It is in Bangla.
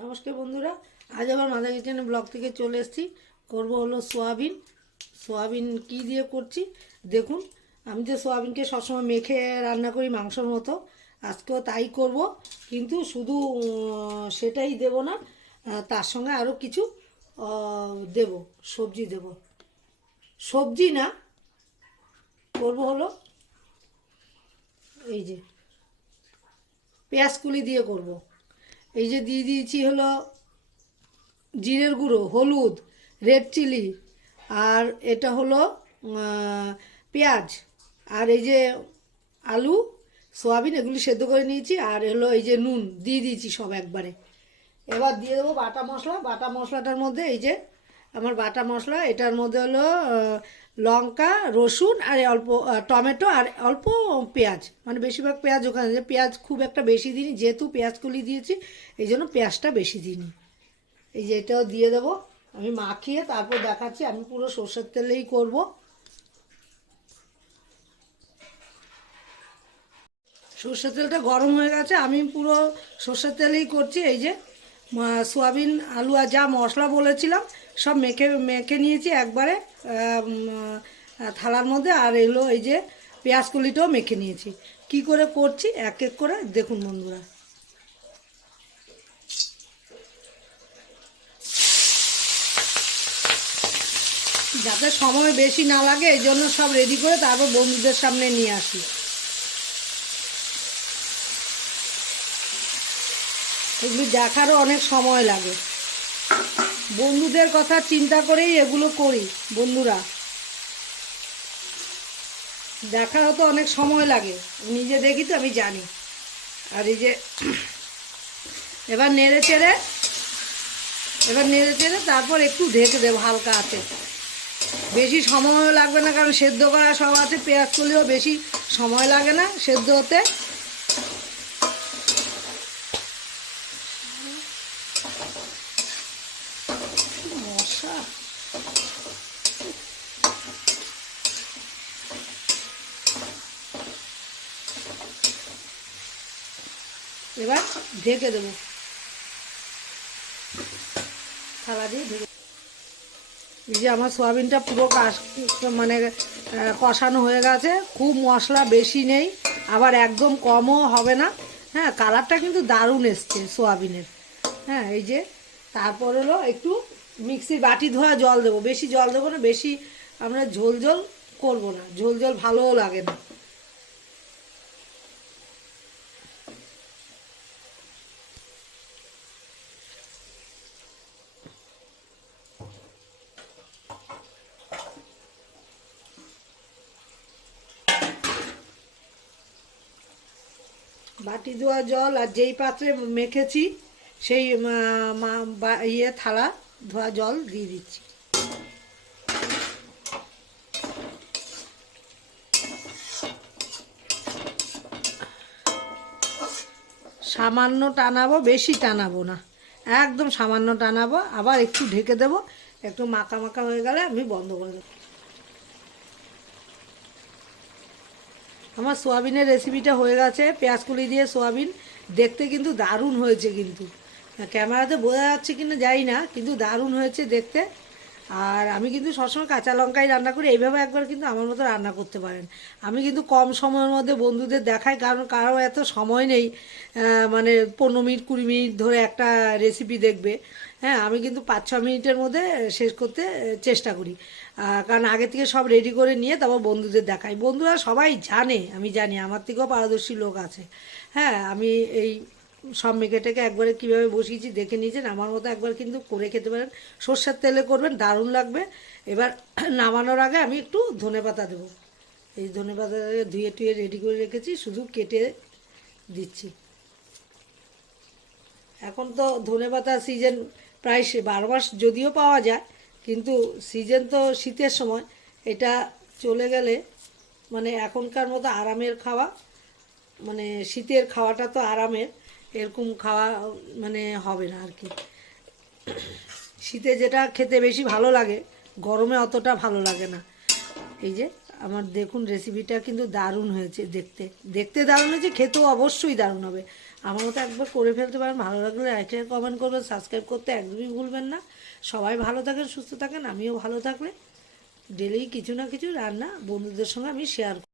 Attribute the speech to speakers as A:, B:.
A: নমস্কার বন্ধুরা, আজ আবার মাদা কিচেনের ব্লগ থেকে চলে এসেছি। করব হলো সোয়াবিন। সোয়াবিন কি দিয়ে করছি? দেখুন, আমি যে সোয়াবিনকে সবসময় মেখে রান্না করি মাংসর মতো, আজকেও তাই করব। কিন্তু শুধু সেটাই দেব না তার সঙ্গে আরও কিছু দেব, সবজি দেব। সবজি না, করব হলো এই যে পেঁয়াজ কুলি দিয়ে করব। এই যে দিয়ে দিয়েছি হলো জিরের গুঁড়ো, হলুদ রেড চিলি আর এটা হলো পেঁয়াজ, আর এই যে আলু, সোয়াবিন, এগুলি সেদ্ধ করে নিয়েছি, আর হলো এই যে নুন, দিয়ে দিয়েছি সব একবারে। এবার দিয়ে দেবো বাটা মশলা, বাটা মশলাটার মধ্যে এই যে আমার বাটা মশলা, এটার মধ্যে হলো লঙ্কা, রসুন আর অল্প টমেটো আর অল্প পেঁয়াজ। মানে বেশিরভাগ পেঁয়াজ ওখানে যে পেঁয়াজ খুব একটা বেশি দিইনি, যেহেতু পেঁয়াজ কলি দিয়েছি, এই জন্য পেঁয়াজটা বেশি দিইনি। এই যে এটাও দিয়ে দেবো। আমি মাখিয়ে তারপর দেখাচ্ছি। আমি পুরো সর্ষের তেলেই করব। সর্ষের তেলটা গরম হয়ে গেছে। আমি পুরো সর্ষের তেলেই করছি। এই যে সোয়াবিন, আলু আর যা মশলা বলেছিলাম, সব মেখে মেখে নিয়েছি একবারে থালার মধ্যে, আর এলো এই যে পেঁয়াজ কলিটাও মেখে নিয়েছি। কি করে করছি? এক এক করে দেখুন বন্ধুরা। যাতে সময় বেশি না লাগে, এই জন্য সব রেডি করে তারপর বন্ধুদের সামনে নিয়ে আসি। এগুলি দেখারও অনেক সময় লাগে। বন্ধুদের কথা চিন্তা করেই এগুলো করি, বন্ধুরা। দেখারও তো অনেক সময় লাগে নিজে দেখি তো আমি জানি। আর এই যে, এবার নেড়ে চেড়ে, এবার নেড়ে চেড়ে তারপর একটু ঢেকে দেবো হালকা আছে বেশি সময়ও লাগবে না, কারণ সেদ্ধ করা সব আছে, পেঁয়াজ করলেও বেশি সময় লাগে না সেদ্ধ হতে এবার ঢেকে দেবো। থালা দিয়ে ঢেকে এই যে আমার সয়াবিনটা পুরো কাশ মানে কষানো হয়ে গেছে। খুব মশলা বেশি নেই, আবার একদম কমও হবে না। হ্যাঁ কালারটা কিন্তু দারুণ এসছে সোয়াবিনের। হ্যাঁ এই যে তারপর হলো একটু মিক্সির বাটি ধোয়া জল দেবো। বেশি জল দেবো না, বেশি আমরা ঝোল ঝোল করব না। ঝোল ঝোল ভালোও লাগে না। বাটি ধোয়া জল আর যেই পাত্রে মেখেছি, সেই ইয়ে থালা ধোয়া জল দিয়ে দিচ্ছি। সামান্য টানাবো, বেশি টানাবো না। একদম সামান্য টানাবো, আবার একটু ঢেকে দেবো, একটু মাখা মাখা হয়ে গেলে আমি বন্ধ করে দেবো। আমার সোয়াবিনের রেসিপিটা হয়ে গেছে, পেঁয়াজ কুলি দিয়ে সোয়াবিন। দেখতে কিন্তু দারুণ হয়েছে কিন্তু। ক্যামেরাতে বোঝা যাচ্ছে কিনা যাই না, কিন্তু দারুণ হয়েছে দেখতে। আর আমি কিন্তু সবসময় কাঁচা লঙ্কাই রান্না করি। এইভাবে একবার কিন্তু আমার মতো রান্না করতে পারেন। আমি কিন্তু কম সময়ের মধ্যে বন্ধুদের দেখাই, কারণ কারও এত সময় নেই মানে পনেরো মিনিট, কুড়ি মিনিট ধরে একটা রেসিপি দেখবে। হ্যাঁ আমি কিন্তু পাঁচ, ছ মিনিটের মধ্যে শেষ করতে চেষ্টা করি। কারণ আগে থেকে সব রেডি করে নিয়ে তারপর বন্ধুদের দেখাই। বন্ধুরা সবাই জানে, আমি জানি, আমার থেকেও পারদর্শী লোক আছে। হ্যাঁ আমি এই সব মেখে টেকে একবারে কীভাবে বসিয়েছি দেখে নিয়েছেন। আমার মতো একবার কিন্তু করে খেতে পারেন। সর্ষের তেলে করবেন, দারুণ লাগবে। এবার নামানোর আগে আমি একটু ধনে পাতা দেবো। এই ধনে পাতা ধুয়ে টুয়ে রেডি করে রেখেছি, শুধু কেটে দিচ্ছি। এখন তো ধনে পাতা সিজন প্রায় সে বারো মাস যদিও পাওয়া যায়, কিন্তু সিজন তো শীতের সময়। এটা চলে গেলে মানে এখনকার মতো আরামের খাওয়া মানে শীতের খাওয়াটা তো আরামের। এরকম খাওয়া মানে হবে না আর কি শীতে যেটা খেতে বেশি ভালো লাগে, গরমে অতটা ভালো লাগে না। এই যে, আমার দেখুন রেসিপিটা কিন্তু দারুণ হয়েছে দেখতে। দেখতে দারুণ হয়েছে, খেতেও অবশ্যই দারুণ হবে। আমার মতো একবার করে ফেলতে পারেন, ভালো লাগলে লাইক কমেন্ট করবেন সাবস্ক্রাইব করতে একদমই ভুলবেন না। সবাই ভালো থাকেন, সুস্থ থাকেন, আমিও ভালো থাকলে। ডেলি কিছু না কিছু রান্না বন্ধুদের সঙ্গে আমি শেয়ার